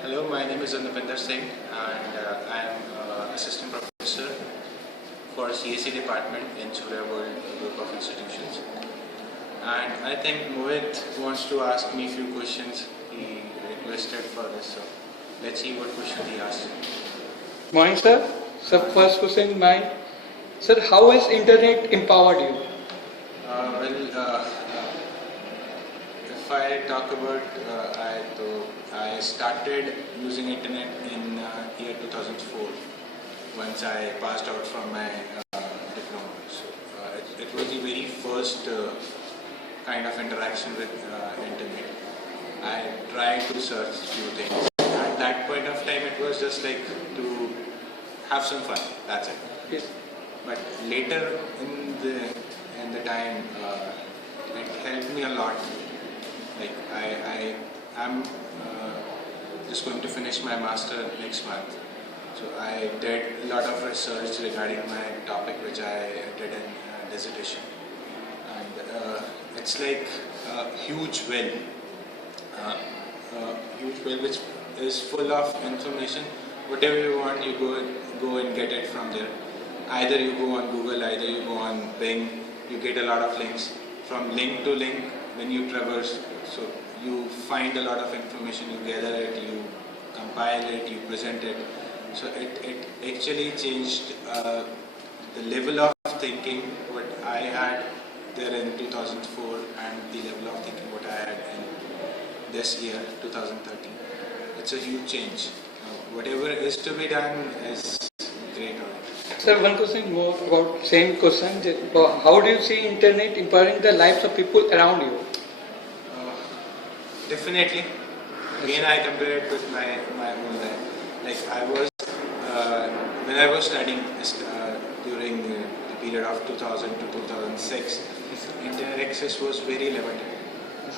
Hello, my name is Anupinder Singh and I am Assistant Professor for CSE Department in Surya World Group of Institutions. And I think Mohit wants to ask me a few questions. He requested for this, so let's see what question he asks. Morning, sir. So first question mine. Sir, how has internet empowered you? If I talk about, I started using internet in year 2004 once I passed out from my diploma. So it was the very first kind of interaction with internet. I tried to search few things. At that point of time, it was just like to have some fun. That's it. Yes. But later in the time, it helped me a lot. Like I am just going to finish my master next month. So I did a lot of research regarding my topic, which I did in dissertation, and it's like a huge well, which is full of information. Whatever you want, you go and get it from there. Either you go on Google, either you go on Bing. You get a lot of links. From link to link, when you traverse, so you find a lot of information. You gather it, you compile it, you present it. So it actually changed the level of thinking what I had there in 2004 and the level of thinking what I had in this year 2013. It's a huge change. Whatever is to be done is great on it. Sir, one question more about same question. How do you see internet empowering the lives of people around you? Definitely. Again, I compare it with my own life. Like I was when I was studying during the period of 2000 to 2006, internet access was very limited.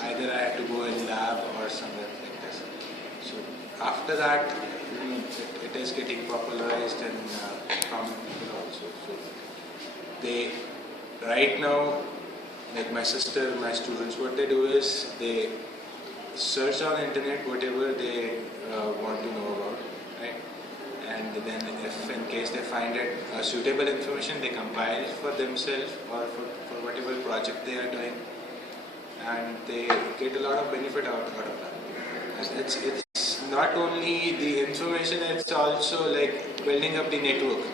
Either I had to go in lab or somewhere like this. So after that, it is getting popularized and common people also. So they right now, like my sister, my students, what they do is they search on internet whatever they want to know about, right? And then if in case they find it suitable information, they compile for themselves or for whatever project they are doing, and they get a lot of benefit out of that. It's not only the information, it's also like building up the network.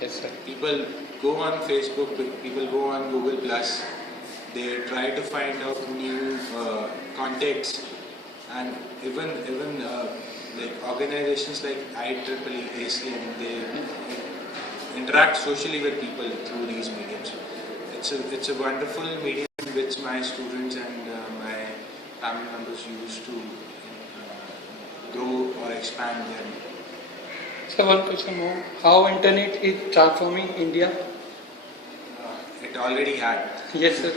Yes, sir. People go on Facebook, people go on Google Plus, they try to find out new contacts, and even like organizations like IEEE, ACM, they interact socially with people through these mediums. It's a wonderful medium which my students and my family members use to grow or expand their. So one question more. How internet is transforming India? It already had. Yes, sir.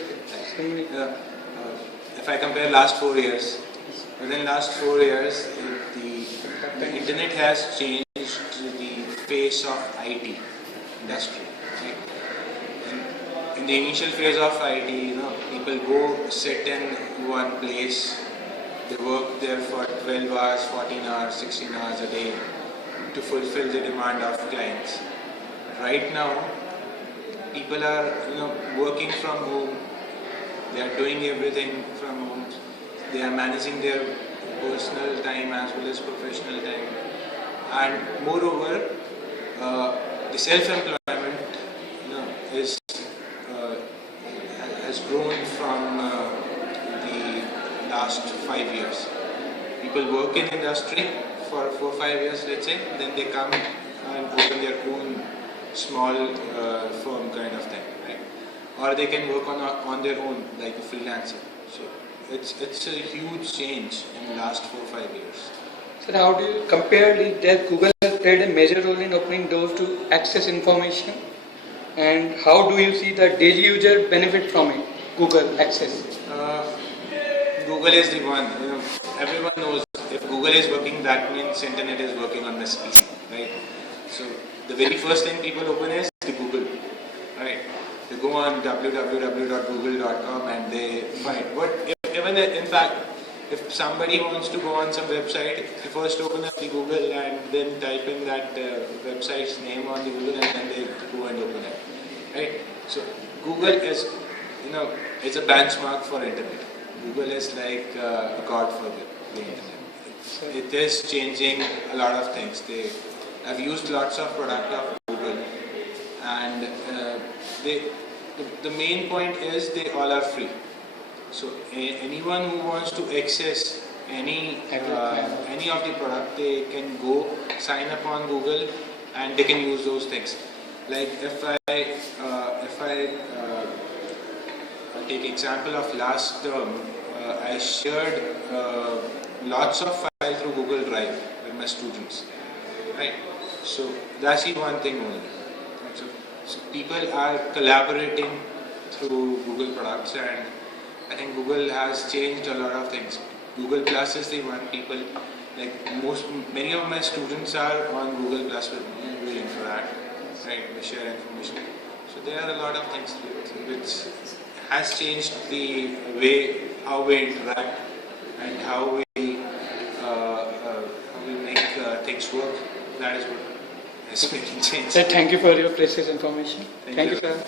If I compare last 4 years, within last 4 years, the internet has changed the face of IT industry. Right? In the initial phase of IT, people go sit in one place, they work there for 12 hours, 14 hours, 16 hours a day to fulfill the demand of clients. Right now, people are working from home. They are doing everything from home. They are managing their personal time as well as professional time. And moreover, the self-employment is has grown from the last 5 years. People work in industry for 4-5 years, let's say, then they come and open their own small firm kind of thing, right? Or they can work on their own like a freelancer. So it's a huge change in the last 4-5 years. Sir, how do you compare it that Google has played a major role in opening doors to access information? And how do you see the daily user benefit from it, Google access? Google is the one, everyone knows if Google is working, that means internet is working on this PC, right? So the very first thing people open is the Google, right? They go on www.google.com and they find what, even in fact, if somebody wants to go on some website, they first open up the Google and then type in that website's name on the Google, and then they go and open it, right? So Google is, it's a benchmark for internet. Google is like God for the internet. It is changing a lot of things. I've used lots of product of Google, and the main point is they all are free. So anyone who wants to access any of the product, they can go sign up on Google and they can use those things. Like if I take example of last term, I shared lots of files through Google Drive with my students, right? So that's the one thing only. So people are collaborating through Google products, and I think Google has changed a lot of things. Google Plus is the one people, like many of my students are on Google Plus with me, we interact, right? We share information. So there are a lot of things which has changed the way how we interact and how we make things work. That is what has making change. Sir, thank you for your precious information. Thank you. Sir.